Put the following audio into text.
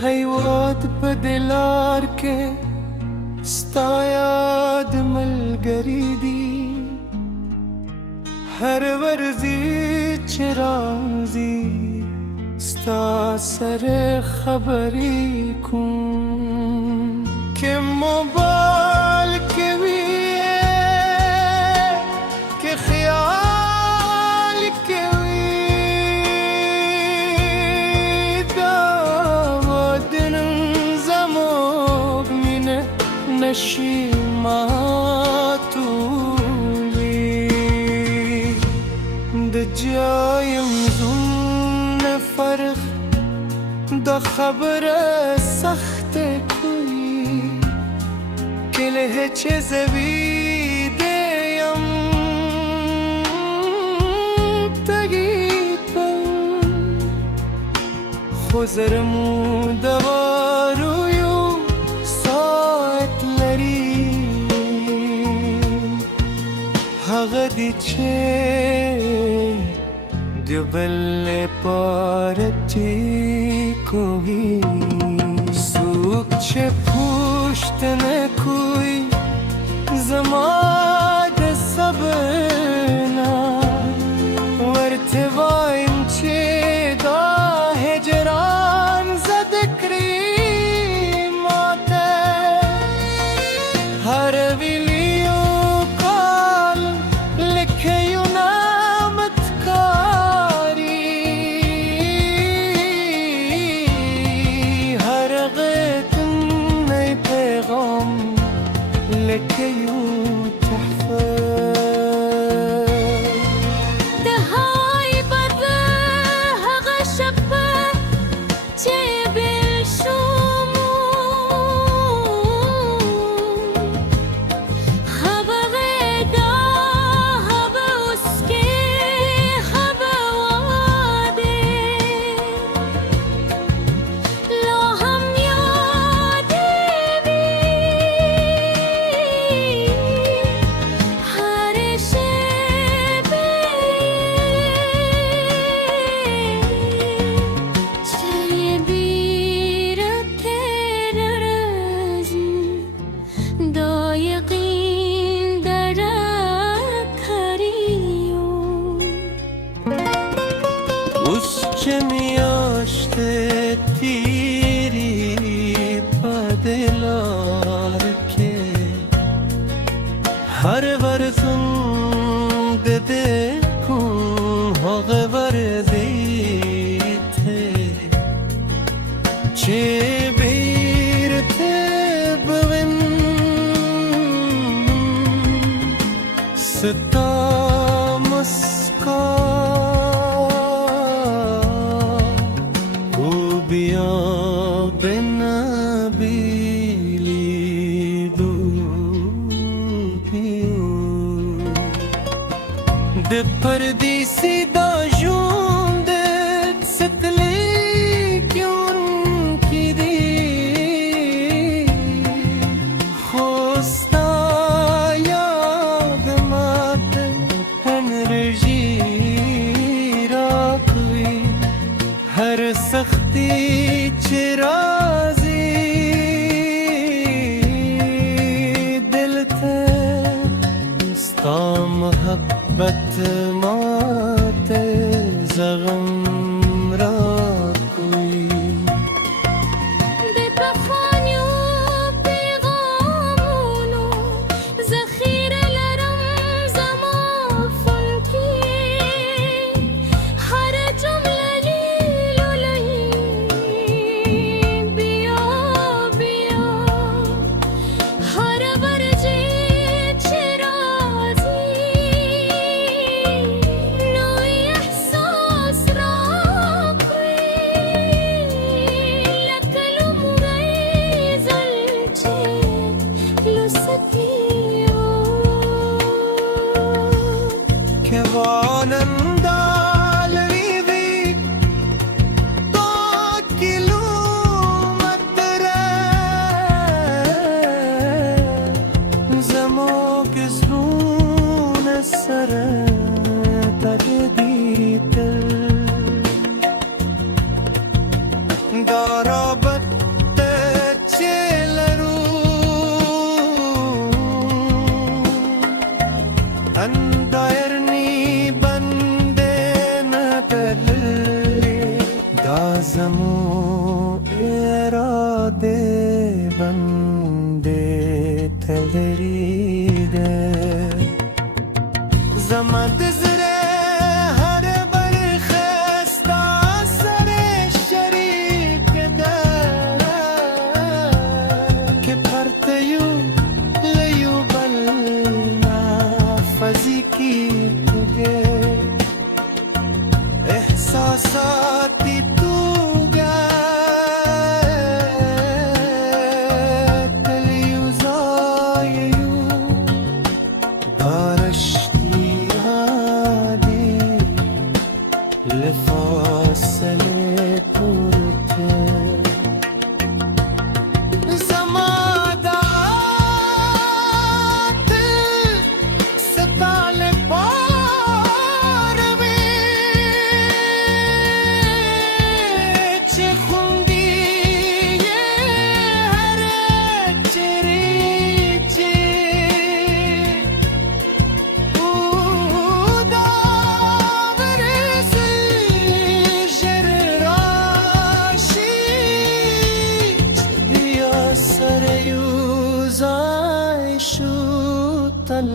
هیواد په دلار کې ستا یاد ملګری دی هر ورځي چې راځي ستا سره خبرې کوم کې موبایل کې وي کې خیال کې نشیماتولی د جایم زون فرق د خبر سخت کوي کله چه زویدیم تگیتم خوزرمو دوارویو هغه دی چې د بل پارتی کوي څوک چې پوښت نه کوي زما د صبر نه ورته وایم چې دا هجران زد کړي ماته هر چه میاشته تیری پدلار که هر ورزم دده کن حق وردیته چه بیرته بوین ستا مسکا د پردیسی دا ژوند ستلی کیون کی دی خوستا یاد مات انرژی را کوي هر سختی چې راځي دل ته ستا محبت مات زغم را کوي د پخوانیو پیغامونو ذخیره لرم زما فون کې هر جمله لولۍ بیا بیا هر ورځې چې راځي نوی احساس را de bende teleride Zama dizre har bar khasta sare sharik da Ke partayu layu balna faziki tuge Ehsasati tuge Teliyu zayiyu Darashti hadi Lefasele kurte Zamadat Setale parve Che khundi ye hare chiriche Uda veresi jerrashi Diya sarayuzai shutal